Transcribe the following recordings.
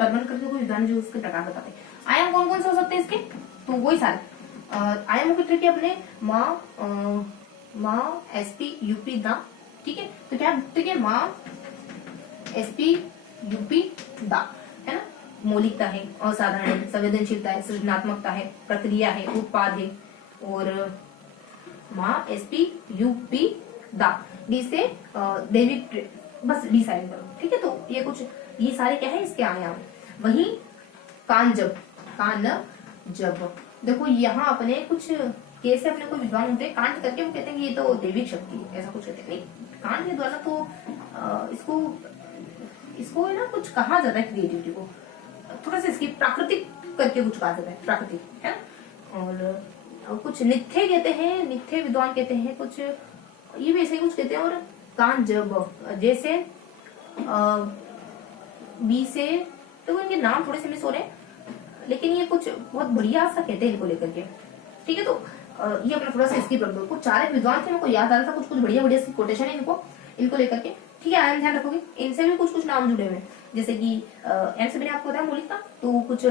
Turban करके कोई विद्वान जो उसके प्रकार बताते हैं। आयाम कौन कौन से हो सकते हैं इसके, तो वही सारे आयामों के ट्रिक अपने माँ एसपी यूपी दा, ठीक है। तो क्या ट्रिक है, माँ एसपी यूपी दा, है ना। मौलिकता है, असाधारण है, संवेदनशीलता है, सृजनात्मकता है, प्रक्रिया है, उत्पाद है, और माँ एसपी यूपी दा, डी से दैविक, बस डी साइलेंट करो, ठीक है। तो ये कुछ, ये सारे क्या है इसके आयाम। वही कांजब, देखो यहाँ अपने कुछ कैसे अपने कोई विद्वान होते हैं कांट करके वो कहते हैं कि ये तो दैविक शक्ति है, ऐसा कुछ कहते हैं। नहीं, कांट के द्वारा तो इसको है ना कुछ कहा जाता है, क्रिएटिविटी को थोड़ा सा इसकी प्राकृतिक करके कुछ कहा जाता है, प्राकृतिक है ना। और कुछ नित्य कहते हैं, नित्य विद्वान कहते हैं, कुछ ये भी ऐसे ही कुछ कहते हैं। और कांजब जैसे बी से, तो इनके नाम थोड़े से मिस हो रहे हैं, लेकिन ये कुछ बहुत बढ़िया सा कहते हैं इनको लेकर के, ठीक है। तो ये अपना थोड़ा सा इसकी प्रॉब्लम, कुछ चार विद्वान थे, मेरे को याद आ रहा था कुछ बढ़िया बढ़िया कोटेशन है इनको लेकर के, ठीक है। आयाम ध्यान रखोगे, इनसे भी कुछ नाम जुड़े हुए हैं, जैसे कि एम से मैंने आपको बताया मौलिकता, तो कुछ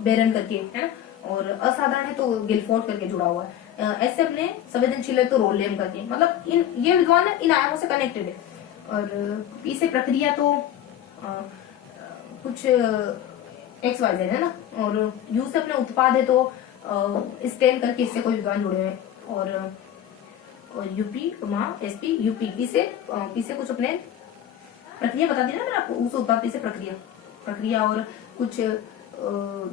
बेरन करके है ना, और असाधारण है तो गिलफोर्ड करके जुड़ा हुआ है। ऐसे अपने संवेदनशील है तो रोलेम करके, मतलब ये विद्वान इन आयामों से कनेक्टेड है। और इसे प्रक्रिया तो कुछ एक्स वाई जेड है ना, और यू से अपने उत्पाद है तो स्टेन करके इससे कोई विद्वान जुड़े हुए हैं। और यूपी वहां एसपी यूपी पी से कुछ अपने प्रक्रिया बता दी ना मैंने आपको, उस उत्पाद से प्रक्रिया और कुछ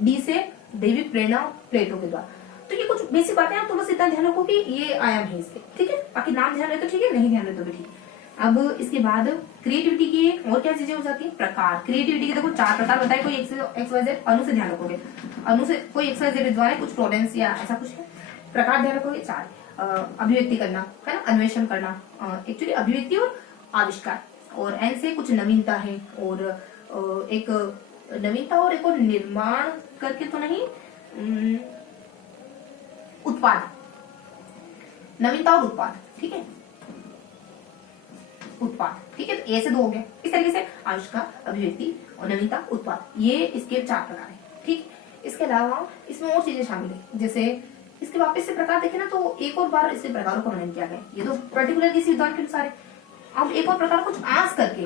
डी से दैविक प्रेरणा प्लेटो के द्वारा। तो ये कुछ बेसिक बातें, आप तो बस इतना ध्यान रखो कि ये आयाम है इसके, ठीक है। बाकी नाम ध्यान रहे तो ठीक है, नहीं ध्यान रहे तो भी ठीक है। अब इसके बाद क्रिएटिविटी की और क्या चीजें हो जाती है, प्रकार। क्रिएटिविटी के देखो चार प्रकार बताए, कोई एक्स वाई जेड, अनु से ध्यान रखोगे, अनु से कोई एक्स वाई जेड विद्वान है, कुछ प्रोडेंस या ऐसा कुछ है। प्रकार ध्यान रखोगे चार, अभिव्यक्ति करना है ना, अन्वेषण करना, एक्चुअली अभिव्यक्ति और आविष्कार। और एन से कुछ नवीनता है, और एक नवीनता और एक और निर्माण करके तो नहीं, उत्पाद, नवीनता और उत्पाद, ठीक है, उत्पाद, ठीक है। तो ए से दो हो गए, इस तरीके से आविष्कार, अभिव्यक्ति और नवीनता, उत्पाद, ये इसके चार प्रकार है, ठीक। इसके अलावा इसमें और चीजें शामिल है, जैसे इसके वापस से प्रकार देखे ना, तो एक और बार इसके प्रकारों का वर्णन किया गया। ये तो पर्टिकुलर किसी विद्वान के अनुसार है। अब एक और प्रकार कुछ आस करके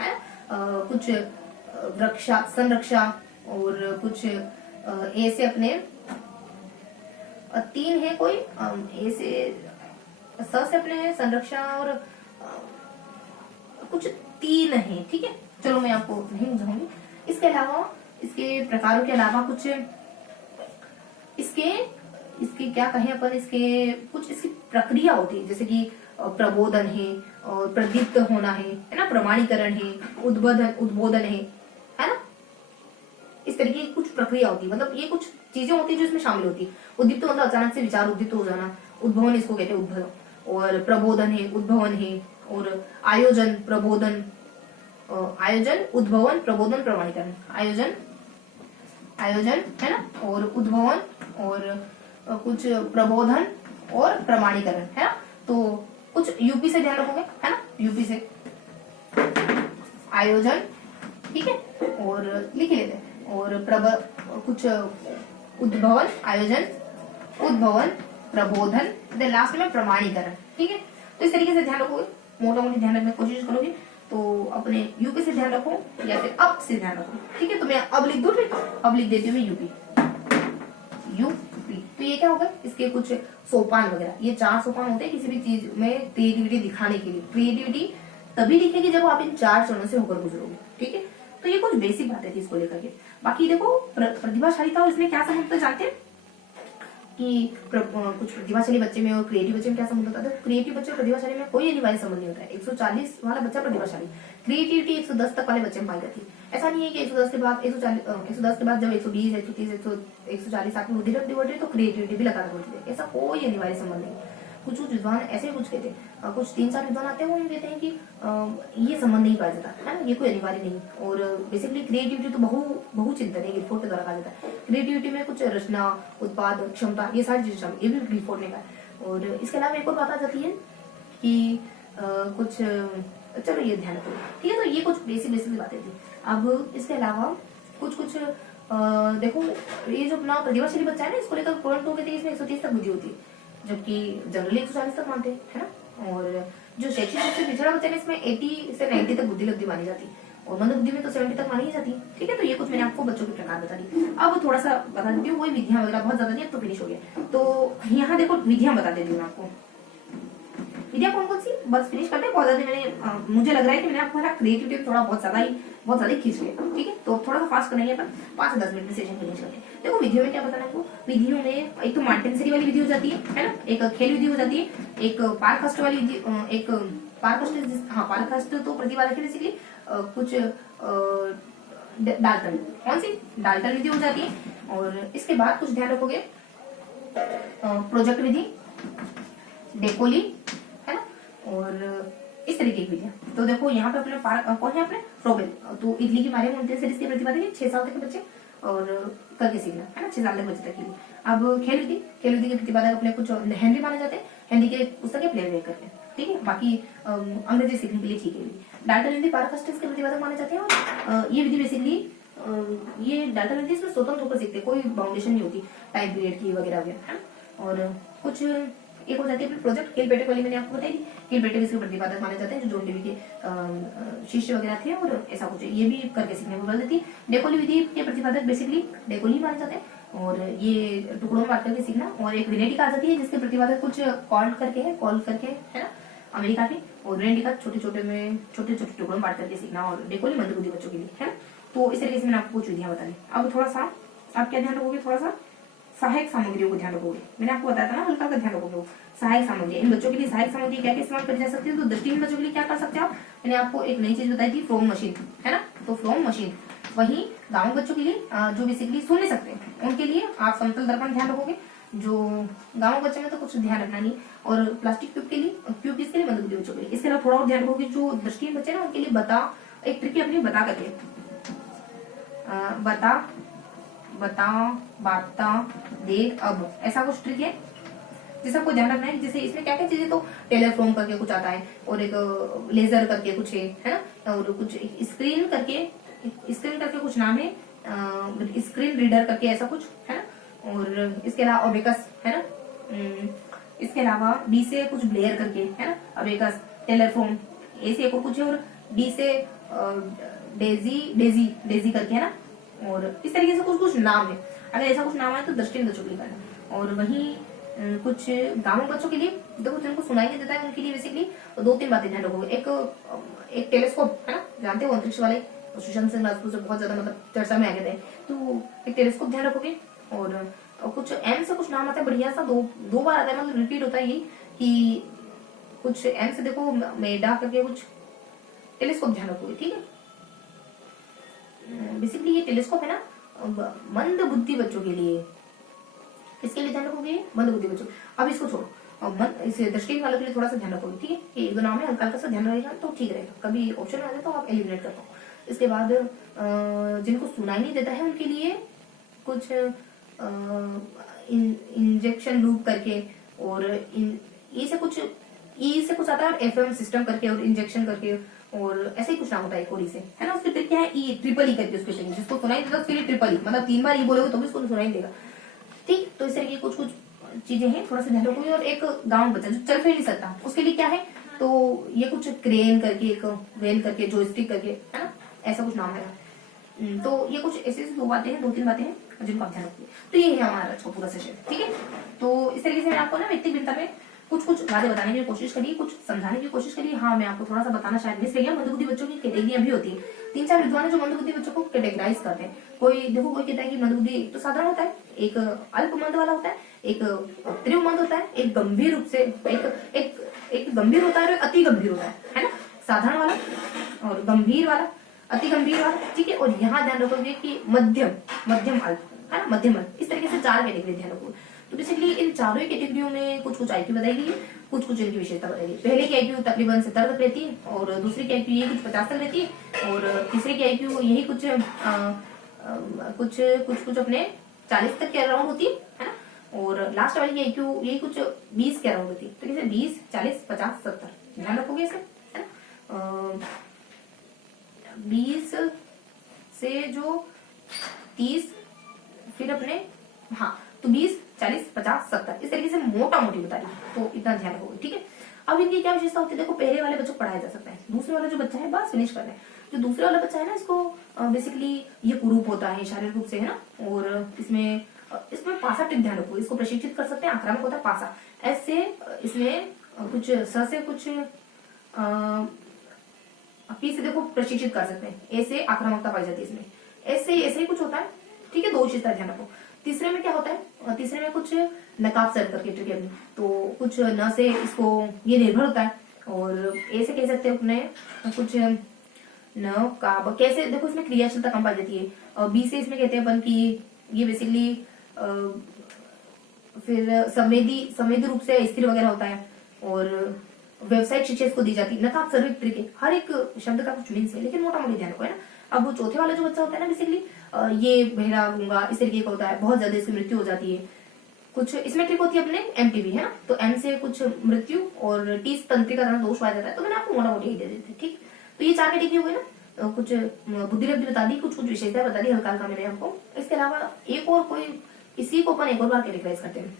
है, कुछ रक्षा, संरक्षा, और कुछ ए से अपने तीन है, कोई ए से स से अपने संरक्षा, और कुछ तीन है, ठीक है। चलो मैं आपको नहीं समझाऊंगी। इसके अलावा, इसके प्रकारों के अलावा कुछ इसके क्या कहें अपन, इसके कुछ इसकी प्रक्रिया होती है, जैसे कि प्रबोधन है, और प्रदीप्त होना है ना, प्रमाणीकरण है, उद्बोधन है ना। इस तरीके की कुछ प्रक्रिया होती है, मतलब ये कुछ चीजें होती है जो इसमें शामिल होती है। उद्दीप्त मतलब अचानक से विचार उद्दीप्त हो जाना, उद्भवन इसको कहते हैं, उद्भव। और प्रबोधन है, उद्भवन है, और आयोजन, प्रबोधन, आयोजन, उद्भवन, प्रबोधन, प्रमाणीकरण, आयोजन है ना, और उद्भवन, और कुछ प्रबोधन और प्रमाणीकरण है ना। तो कुछ यूपी से ध्यान रखोगे, है ना, यूपी से आयोजन, ठीक है, और लिख लेते हैं, और कुछ उद्भवन, आयोजन, उद्भवन, प्रबोधन, लास्ट में प्रमाणीकरण, ठीक है। तो इस तरीके से ध्यान रखोगे, मोटा मोटी ध्यान रखने की कोशिश करोगे। तो अपने यूपी से ध्यान रखो या फिर अब से ध्यान रखो, ठीक है। तो मैं अब लिख दूं, फिर अब लिख देती हूँ मैं यूपी। तो ये क्या होगा, इसके कुछ सोपान वगैरह, ये चार सोपान होते हैं किसी भी चीज में क्रिएटिविटी दिखाने के लिए। क्रिएटिविटी तभी दिखेगी जब आप इन चार चरणों से होकर गुजरोगे, ठीक है। तो ये कुछ बेसिक बातें थी इसको लेकर के। बाकी देखो प्रतिभाशालीता और इसमें क्या संबंध जानते हैं कि कुछ प्रतिभाशाली बच्चे में और क्रिएटिव बच्चे में क्या संबंध होता है। तो क्रिएटिव बच्चे और प्रतिभाशाली में कोई अनिवार्य संबंध नहीं होता है। 140 वाला बच्चा प्रतिभाशाली, क्रिएटिविटी 110 तक वाले बच्चे में पाई जाती है। ऐसा नहीं है कि 110 के बाद 110 के बाद जब 120, 130, 140 आपकी बुद्धि बढ़ रही है तो क्रिएटिविटी भी लगातार बढ़ती है। ऐसा कोई अनिवार्य संबंध नहीं। कुछ विद्वान ऐसे कुछ कहते हैं, कुछ 3-4 विद्वान आते हैं वो कहते हैं कि ये संबंध नहीं पाया जाता है ना, ये कोई अनिवार्य नहीं। और बेसिकली क्रिएटिविटी तो बहु चिंतन है, गिलफोर्ड के द्वारा कहा जाता है। क्रिएटिविटी में कुछ रचना, उत्पाद, क्षमता, ये सारी चीजें शामिल, ये भी गिलफोर्ड ने कहा। और इसके अलावा एक और बात आ जाती है कि कुछ, चलो ये ध्यान रखो, ठीक है। तो ये कुछ बेसिक बातें थी। अब इसके अलावा कुछ कुछ देखो, ये जो अपना प्रतिभाशाली बच्चा है ना, इसको लेकर तुरंत हो गए थे, इसमें 130 तक बुद्धि होती है, जबकि जनरली 140 तक मानते हैं, है ना। और जो शैक्षिक रूप से पिछड़ा बच्चा है इसमें 80 से 90 तक बुद्धि लब्धि मानी जाती है, और मंद बुद्धि में तो 70 तक मानी ही जाती है। ठीक है, तो ये कुछ मैंने आपको बच्चों के प्रकार बता दी। अब थोड़ा सा बता देती हूँ, वही विधियां वगैरह बहुत ज्यादा नहीं, अब तो फिनिश हो गया। तो यहाँ देखो विधियां बता देती हूँ आपको। विधियां कौन कौन सी, बस फिनिश करते हैं। बहुत ज्यादा मैंने मुझे लग रहा है कि मैंने आपको क्रिएटिविटी थोड़ा बहुत ज्यादा ही खींच लिया। ठीक है, तो थोड़ा सा फास्ट करेंगे अपन, 5 से 10 मिनट में सेशन फिनिश करते हैं। देखो विधियों में क्या बताना आपको, विधियों में एक तो मार्टेंसरी वाली विधि हो जाती है ना, एक खेल विधि हो जाती है, एक पारखष्ट वाली विधि, एक पारखष्ट तो प्रतिवादक है बेसिकली, कुछ डाल्टन, कौन सी डाल्टन विधि हो जाती है। और इसके बाद कुछ ध्यान रखोगे, प्रोजेक्ट विधि, डेकोली, है ना, और इस तरीके की विधियां। तो देखो यहाँ पे अपने कौन है, अपने फ्रोबेल, तो इटली के बारे में उनके सीरीज के प्रतिपादक 6 साल तक के बच्चे और करके सीखना, है ना, 6 साल तक बच्चे तक के लिए। अब खेल विधि के प्रतिपादक अपने कुछ हेनरी माने जाते हैं, हेनरी के पुस्तक के प्लेयर वेक करते हैं। ठीक है, बाकी अंग्रेजी सीखने के लिए ठीक है। डाल्टन विधि पारखष्ट के प्रतिपादक माने जाते हैं, और ये विधि बेसिकली ये डाल्टन विधि इसमें स्वतंत्र होकर सीखते हैं, कोई बाउंडेशन नहीं होती टाइम पीरियड की वगैरह वगैरह, है ना। और कुछ एक हो जाती है प्रोजेक्ट किलपेटेक वाली, मैंने आपको बताई थी, किलपेटेक इसके प्रतिपादक माने जाते हैं, जो जॉन डेवी के शिष्य वगैरह थे, और ऐसा कुछ ये भी करके सीखने को बोल देती है। डेकोली विधि के प्रतिपादक बेसिकली डेकोली माने जाते हैं, और ये टुकड़ों में बांट करके सीखना। और एक विनेटिका आ जाती है जिसके प्रतिपादक कुछ कॉल करके है ना, अमेरिका के, और विनेटिका छोटे छोटे टुकड़ों में बांट करके सीखना, और डेकोली मंदबुद्धि बच्चों के लिए, है ना। तो इस तरीके से मैंने आपको कुछ विधियां बताई। अब थोड़ा सा आप क्या ध्यान रखोगे, थोड़ा सा सहायक सामग्रियों को ध्यान रखोगे। मैंने आपको बताया था ना, हल्का ध्यान रखोगे। सहायक सामग्री, इन बच्चों के लिए सहायक सामग्री क्या क्या इस्तेमाल करी जा सकती है, तो दृष्टिहीन बच्चों के लिए क्या कर सकते हो आप, मैंने आपको एक नई चीज बताई थी, फ्रोम मशीन, है ना। तो फ्रोम मशीन, वही गाँव बच्चों के लिए जो बेसिकली सुन नहीं सकते, उनके लिए आप समतल दर्पण ध्यान रखोगे। जो गाँव बच्चे में तो कुछ ध्यान रखना नहीं, और प्लास्टिक क्यूब के लिए, क्यूब किसके लिए, मंदबुद्धि बच्चों के लिए। इसके अलावा थोड़ा और ध्यान रखोगे, जो दृष्टिहीन बच्चे ना उनके लिए बता, एक ट्रिक अपनी बता करके, बता बाता दे अब, ऐसा कुछ ट्रिक है जिसे आपको ध्यान रखना है। जैसे इसमें क्या क्या चीजें, तो टेलीफोन करके कुछ आता है, और एक लेजर करके कुछ है ना, और कुछ स्क्रीन करके कुछ नाम है, स्क्रीन रीडर करके ऐसा कुछ है ना। और इसके अलावा अबेकस, है ना, इसके अलावा डी से कुछ ब्लेयर करके, है ना, अबेकस, टेलीफोन, ए से कुछ है, और डी से डेजी करके, है ना। और इस तरीके से कुछ नाम है, अगर ऐसा कुछ नाम है तो दृष्टिहीन बच्चों के लिए करना। और वहीं कुछ गाँव बच्चों के लिए, देखो जिनको सुनाई नहीं देता है उनके लिए बेसिकली 2-3 बातें ध्यान रखोगे। एक टेलीस्कोप, है ना, जानते हो अंतरिक्ष वाले सुशांत सिंह राजपूत से बहुत ज्यादा मतलब चर्चा में आ गए थे, तो एक टेलीस्कोप ध्यान रखोगे। और कुछ एम से कुछ नाम आता है बढ़िया सा, दो बार आता है, मतलब रिपीट होता है ये, कि कुछ एम से देखो मेडा करके कुछ टेलीस्कोप ध्यान रखोगे। ठीक है, बेसिकली ये टेलीस्कोप है ना, मंद बुद्धि बच्चों के लिए, इसके लिए ध्यान रखोगे, मंद बुद्धि बच्चों। अब इसको छोड़ो, इसे दृष्टिहीन वालों के लिए थोड़ा सा ध्यान रखोगे। ठीक है, कि एक दो नाम में हल्का हल्का सा ध्यान रहेगा तो ठीक रहेगा, कभी ऑप्शन में आ जाए तो आप एलिमिनेट कर पाओ। इसके बाद जिनको सुनाई नहीं देता है उनके लिए कुछ इंजेक्शन लूप करके, और ई से कुछ आता है, एफएम सिस्टम करके, और इंजेक्शन करके, और ऐसे ही कुछ नाम होता है कोडी से, है ना। उसकी ट्रिक क्या है, ई ट्रिपल ई करके उसके ट्रिक, जिसको सुनाई देता है उसके लिए ट्रिपल ई, मतलब 3 बार ई बोलोगे तो भी उसको सुनाई देगा। ठीक, तो इस तरीके कुछ चीजें हैं, थोड़ा सा ध्यान रखोगे। और एक गाँव बच्चा जो चल फिर नहीं सकता, उसके लिए क्या है, तो ये कुछ क्रेन करके, एक वेन करके, जोयस्टिक करके, है ना, ऐसा कुछ नाम है। तो ये कुछ ऐसे 2-3 बातें हैं जिनको आप ध्यान रखिए। तो ये है हमारा अच्छा पूरा सेशन। ठीक है, तो इस तरीके से मैं आपको ना व्यक्तिगत भिन्नता में कुछ बातें बताने की कोशिश करी, कुछ समझाने की कोशिश करी। हाँ, मैं आपको थोड़ा सा बताना शायद मिस गया, मंदबुद्धि बच्चों की कैटेगरियां भी होती है। 3-4 विद्वान है जो मंदबुद्धि बच्चों को कैटेगराइज करते हैं। कोई कहता है कि मंदबुद्धि तो साधारण होता है, एक अल्प मंद वाला होता है, एक तीव्र मंद होता है, एक गंभीर रूप से एक गंभीर होता है और अति गंभीर होता है ना, साधारण वाला और गंभीर वाला, अति गंभीर वाला। ठीक है, और यहाँ ध्यान रखोगे कि मध्यम अल्प, है ना, मध्यम अल्प, इस तरीके से 4 कैटेगरी ध्यान रखोगे। तो बेसिकली इन चारों कैटेगरियों में कुछ आईक्यू बताई गई है, कुछ इनकी विशेषता बताई गई। पहले की आईक्यू तकरीबन 70 तक रहती है, और दूसरी की आईक्यू यही कुछ 50 तक रहती है, और तीसरे की आईक्यू यही कुछ अपने 40 तक के अराउंड होती है ना, और लास्ट वाली की आईक्यू यही कुछ 20 के अराउंड होती है। तो कैसे 20, 40, 50, 70 ध्यान रखोगे इसे, है ना। 20 से जो 30, फिर अपने हाँ तो 20, 40, 50, 70 इस तरीके से मोटा मोटी बता रही है, तो इतना ध्यान रखोगे। ठीक है, अब इनकी क्या विशेषता होती है, देखो पहले वाले बच्चों को पढ़ाया जा सकता है, दूसरे वाला जो बच्चा है बस फिनिश करना है। जो दूसरे वाला बच्चा है ना, इसको बेसिकली ये कुरूप होता है शारीरिक रूप से, है ना, और इसमें पासा टिप ध्यान रखो, इसको प्रशिक्षित कर सकते हैं, आक्रामक होता है पासा। ऐसे इसमें कुछ स से कुछ पी से देखो प्रशिक्षित कर सकते हैं, ए से आक्रामकता पाई जाती है इसमें, ऐसे ही कुछ होता है। ठीक है, 2 विशेषता ध्यान रखो। तीसरे में क्या होता है, तीसरे में कुछ नकाब सर करके ट्रिक है, तो कुछ न से इसको ये निर्भर होता है, और ए से कह सकते हैं अपने कुछ न काब, कैसे देखो इसमें क्रियाशीलता कम पाई जाती है। बी से इसमें कहते हैं अपन की ये बेसिकली फिर संवेदी रूप से स्थिर वगैरह होता है, और व्यवसायिक शिक्षा इसको दी जाती है। नकाब सर्विक ट्रिक है, हर एक शब्द का कुछ मीनिंग है, लेकिन मोटा मोटी ध्यान रखो, है ना। अब वो चौथे वाला जो बच्चा होता है ना, बेसिकली ये बहरा गूंगा इस तरीके का होता है, बहुत ज्यादा इसकी मृत्यु हो जाती है। कुछ इसमें ट्रिक होती है अपने एमटीबी, है ना, तो एम से कुछ मृत्यु और टी तंत्रिका तरह दोष पाया जाता है, तो मैंने आपको मोटा मोटी दे देते। ठीक, तो ये 4 कैटेगरी हो गई ना, कुछ बुद्धिलब्धि बता दी, कुछ विशेषता बता दी हल्का हल्का मैंने आपको। इसके अलावा एक और कोई, इसी को अपन एक और बार कैटेगराइज करते हैं,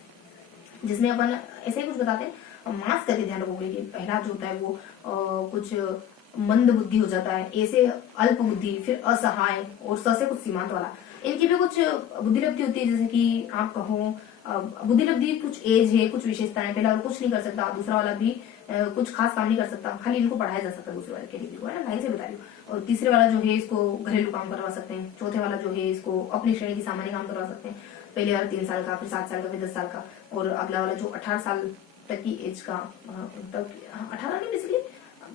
जिसमें अपन ऐसे ही कुछ बताते हैं। मास करके ध्यान रखोगे कि पहला जो होता है वो कुछ मंद बुद्धि हो जाता है, ए से अल्प बुद्धि, फिर असहाय, और स से कुछ सीमांत वाला। इनकी भी कुछ बुद्धिलब्धि होती है, जैसे कि आप कहो बुद्धिलब्धि कुछ एज है, कुछ विशेषताएं, पहला वाला कुछ नहीं कर सकता, दूसरा वाला भी कुछ खास काम नहीं कर सकता, खाली इनको पढ़ाया जा सकता है दूसरे वाले कैटेगरी को, है ना, ढंग से बता रही हूँ। और तीसरे वाला जो है इसको घरेलू काम करवा सकते हैं, चौथे वाला जो है इसको अपनी श्रेणी की सामान्य काम करवा सकते हैं, पहले वाला 3 साल का, फिर 7 साल का, फिर 10 साल का, और अगला वाला जो 18 साल तक की एज का, 18 नहीं बेसिकली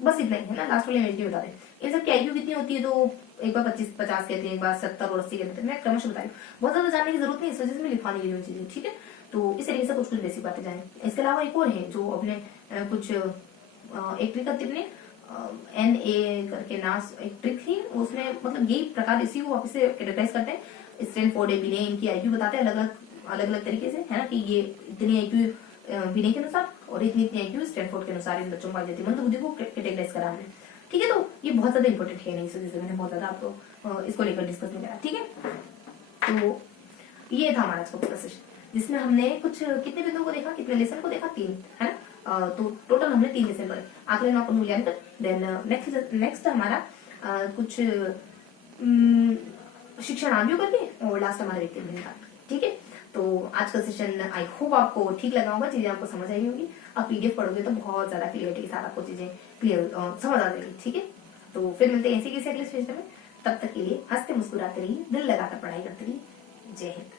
बस इतना ही, है ना, लास्ट वाले एज की बता दें। इन सब की आयु कितनी होती है, तो एक बार 25-50 कहते हैं, एक बार 70 और 80 कहते हैं, मैं क्रमशः बता रही हूँ, बहुत ज्यादा जानने की जरूरत नहीं, इस वजह से मैं लिखवाने की चीजें। ठीक है, तो इस तरीके से कुछ बेसिक बातें जाने। इसके अलावा एक और है जो अपने कुछ एक ट्रिक करते अपने NA करके नास एक ट्रिक थी, उसमें मतलब यही प्रकार इसी को वापस से कैटेगराइज करते हैं। स्टैनफोर्ड है, बिने, इनकी आईक्यू बताते हैं अलग अलग तरीके से, है ना, कि ये इतनी आईक्यू बिने के अनुसार और इतनी आईक्यू स्टैनफोर्ड के अनुसार इन बच्चों को पाई जाती है। मंद बुद्धि को कैटेगराइज करा हमने। ठीक है, तो ये बहुत ज्यादा इंपॉर्टेंट है, नहीं जैसे मैंने बहुत ज्यादा आपको इसको लेकर डिस्कस नहीं करा। ठीक है, तो ये था हमारा इसका पूरा सेशन, जिसमें हमने कुछ कितने बिंदुओं को देखा, कितने लेसन को देखा, 3, है ना। तो टोटल हमने 3 लेसन करे, आकलन और मूल्यांकन। देन नेक्स्ट हमारा कुछ शिक्षण आदियों करके, और लास्ट हमारा व्यक्तिगत भिन्नता। ठीक है, तो आज का सेशन आई होप आपको ठीक लगा होगा, चीजें आपको समझ आई होगी। आप PDF पढ़ोगे तो बहुत ज्यादा क्लियरिटी के साथ आपको चीजें क्लियर समझ आ जाएगी। ठीक है, तो फिर मिलते हैं ऐसे किसी अगले सेशन में, तब तक के लिए हंसते मुस्कुराते रहिए, दिल लगाकर पढ़ाई करते रहिए। जय हिंद।